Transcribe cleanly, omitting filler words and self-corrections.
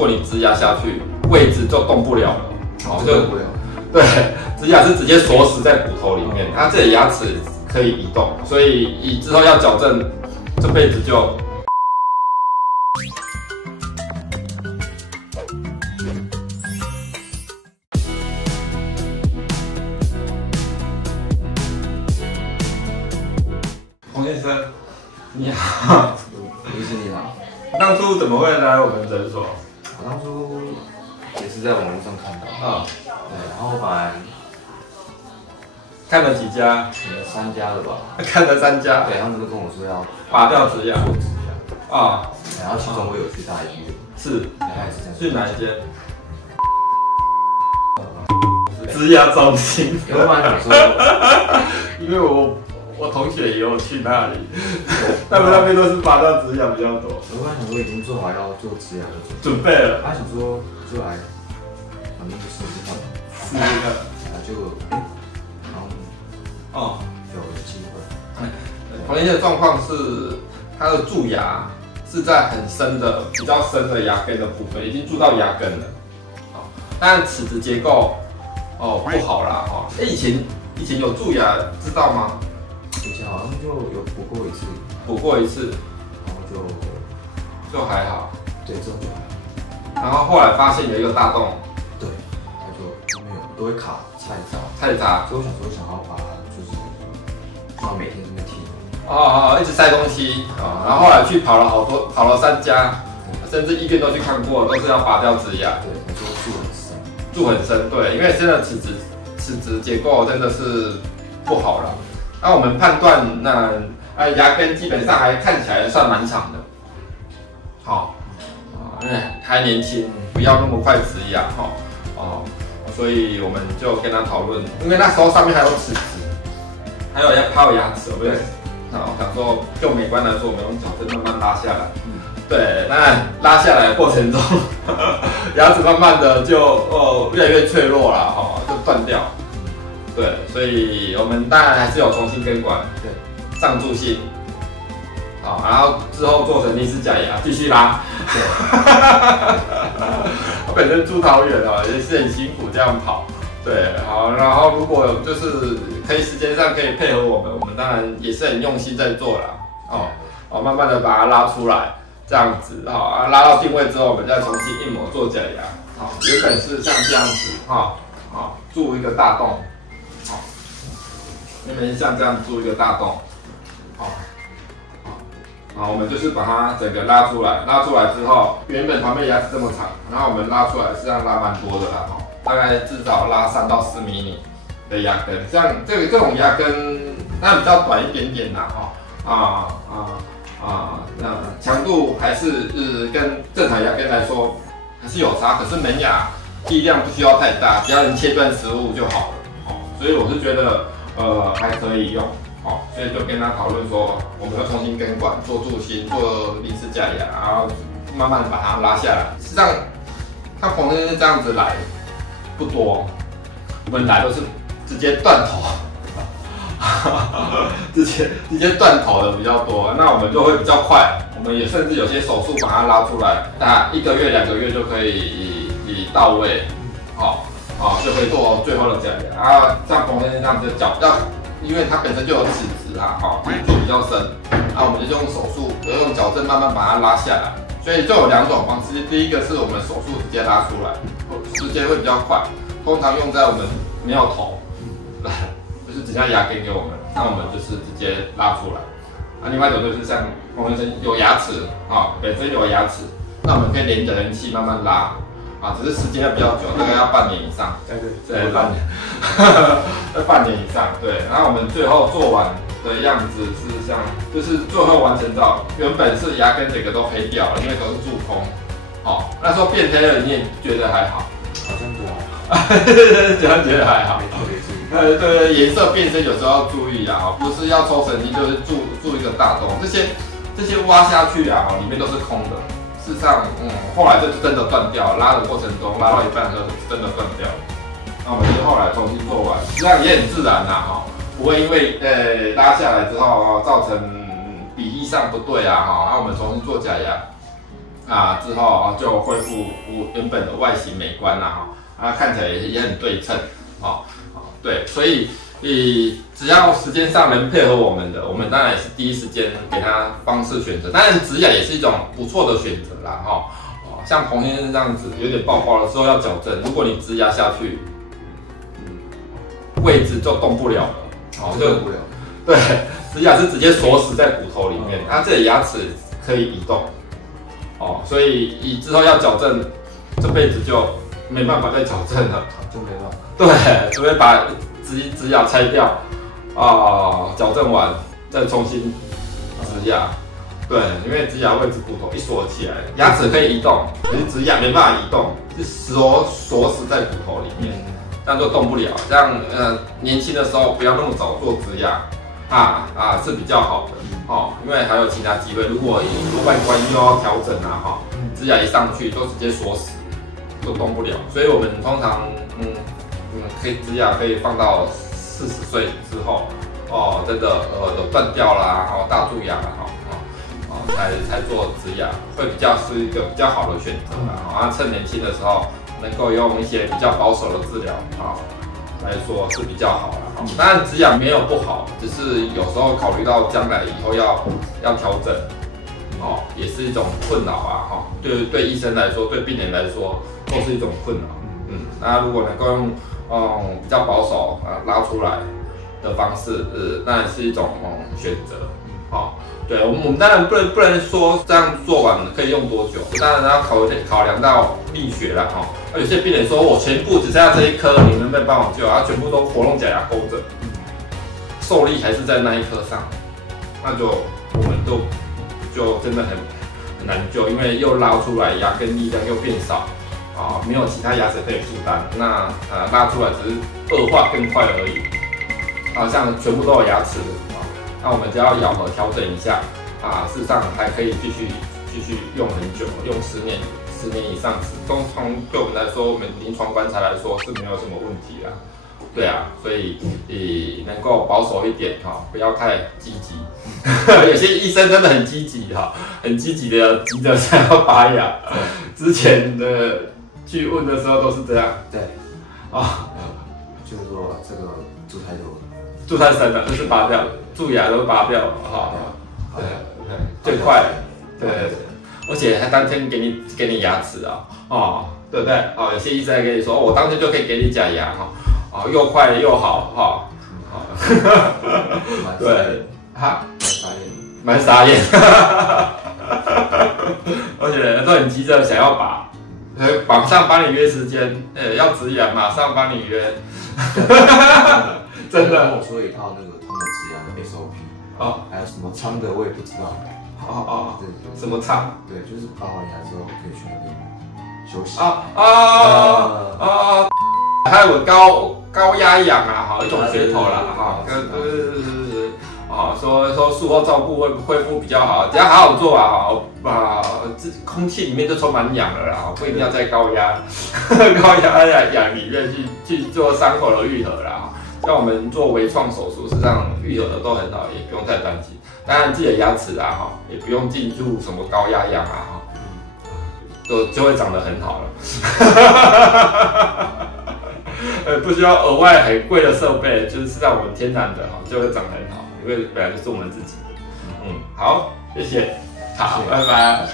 果你植牙下去，位置就动不了了，哦，就动不了。对，植牙是直接锁死在骨头里面，它这里牙齿可以移动，所以你之后要矫正，这辈子就。洪先生，你好，医师你好，当初怎么会来我们诊所？我当初也是在网络上看到，对，然后本来看了几家？可能3家的吧，看了3家，对，他们都跟我说要拔掉植牙，做植牙，啊，然后其中我有去大医院，是，去哪一间？植牙中心。因为我本来想说，因为我同学也有去那里，他们那边都是拔掉植牙比较多。我本来想说已经做好要做植牙的准备了，他想说就来，反正就试试看，试试看，然后就然后哦，有机会。黄先生的状况是他的蛀牙是在很深的、比较深的牙根的部分，已经蛀到牙根了。哦，但齿质结构不好啦，哈。以前有蛀牙，知道吗？以前好像就有补过一次，然后就还好。对，之后就还好。然后后来发现有一个大洞，对，它就没有都会卡菜渣，所以我想要把它就是，然后每天这么剃。一直塞东西啊，然后后来去跑了3家，甚至医院都去看过，都是要拔掉植牙。对，他说蛀很深，对，因为真的齿质结构真的是不好了。那我们判断，牙根基本上还看起来算蛮长的，好，还年轻，不要那么快植牙，所以我们就跟他讨论，因为那时候上面还有齿质，还有牙齿，对不对？想说就美观来说，我们用矫正慢慢拉下来。对，那拉下来的过程中，牙齿慢慢的就越来越脆弱了，就断掉。对，所以我们当然还是有重新根管，对，上助性，然后之后做成逆式假牙，继续拉。对，我本身住桃园也是很辛苦这样跑。对，好，然后如果就是可以时间上可以配合我们当然也是很用心在做啦。慢慢的把它拉出来。这样子拉到定位之后，我们再重新印模做假牙。原本是像这样子蛀一个大洞，原本是像这样蛀一个大洞，我们就是把它整个拉出来，之后，原本旁边牙齿这么长，然后我们拉出来，实际上拉蛮多的啦，大概至少拉3到4毫米的牙根，像这种牙根，那比较短一点点啦，那强度还是跟正常牙根来说还是有差，可是门牙剂量不需要太大，只要能切断食物就好了。所以我是觉得还可以用。所以就跟他讨论说，我们要重新根管，做助兴，做逆式假牙，然后慢慢把它拉下来。实际上，像彭先生这样子来不多，我们来都是直接断头。直接断头的比较多，那我们就会比较快，我们也甚至有些手术把它拉出来，那1个月、2个月就可以到位，就可以做最后的假牙。像彭先生这样子矫，因为它本身就有齿质蛀比较深，我们就用手术，用矫正慢慢把它拉下来，所以就有2种方式。第一个是我们手术直接拉出来，时间会比较快，通常用在我们没有头。就是只像牙根给我们，那我们就是直接拉出来。另外一种就是像彭先生有牙齿本身有牙齿，那我们可以连着人气慢慢拉只是时间要比较久，这个要半年以上。对，半年，要半年以上。对，然后我们最后做完的样子是就是最后完成照，原本是牙根整个都黑掉了，因为都是蛀空。那时候变黑了，你也觉得还好？好像觉得还好。这样觉得还好。对，颜色变深有时候要注意不是要抽神经，就是蛀一个大洞。这些挖下去里面都是空的。事实上，后来就真的断掉，拉的过程中拉到一半的时候真的断掉。那我们就后来重新做完，实际上也很自然不会因为拉下来之后造成比例上不对那我们重新做假牙，之后就恢复原本的外形美观啦看起来也很对称对，所以只要时间上能配合我们的，我们当然也是第一时间给他方式选择。当然植牙也是一种不错的选择啦像彭先生这样子有点爆爆的时候要矫正，如果你植牙下去，位置就动不了了就动不了。对，植牙是直接锁死在骨头里面，这里牙齿可以移动所以之后要矫正，这辈子就没办法再矫正了，就没办法。对，除非把植牙拆掉矫正完再重新植牙。对，因为植牙位置骨头一锁起来，牙齿可以移动，可是植牙没办法移动，是锁死在骨头里面，这样就动不了。这样年轻的时候不要那么早做植牙是比较好的因为还有其他机会。如果外观又要调整植牙一上去就直接锁死，就动不了。所以我们通常可以植牙可以放到40岁之后真的有断掉啦大蛀牙啦才做植牙，会是一个比较好的选择啦趁年轻的时候能够用一些比较保守的治疗来说是比较好啦当然植牙没有不好，只是有时候考虑到将来以后要调整也是一种困扰对医生来说，对病人来说都是一种困扰。那如果能够用比较保守拉出来的方式，当然是一种选择对，我们当然不能说这样做完可以用多久，当然要考量到力学啦有些病人说我全部只剩下这一颗，你能不能帮我救全部都活动假牙勾着，受力还是在那一颗上，那就我们就真的很难救，因为又拉出来牙根力量又变少没有其他牙齿可以负担，那拉出来只是恶化更快而已像全部都有牙齿那我们只要咬合调整一下事实上还可以继续用很久，用10年以上，通常对我们来说，我们临床观察来说是没有什么问题啦。对所以能够保守一点不要太积极。有些医生真的很积极很积极的急着想要拔牙。之前的去问的时候都是这样。对就是说这个蛀太深了，就是拔掉，蛀牙都拔掉了对，最快对，而且还当天给你牙齿对不对有些医生还跟你说我当天就可以给你假牙又快又好对蛮傻眼而且都很急着想要拔，马上帮你约时间，要植牙马上帮你约。真的跟我说一套那个他们植牙的 SOP 还有什么仓的我也不知道什么仓？对，就是拔完牙之后可以去那边休息还有高压氧一种噱头啦说术后照顾会恢复比较好，只要好好做空气里面就充满氧了啦，不一定要在高压氧里面去做伤口的愈合啦。像我们做微创手术，实际上愈合的都很好，也不用太担心。当然自己的牙齿也不用进入什么高压氧就会长得很好了。不需要额外很贵的设备，就是让我们天然的就会长得很好，因为本来就是我们自己的。好，谢谢，好，拜拜。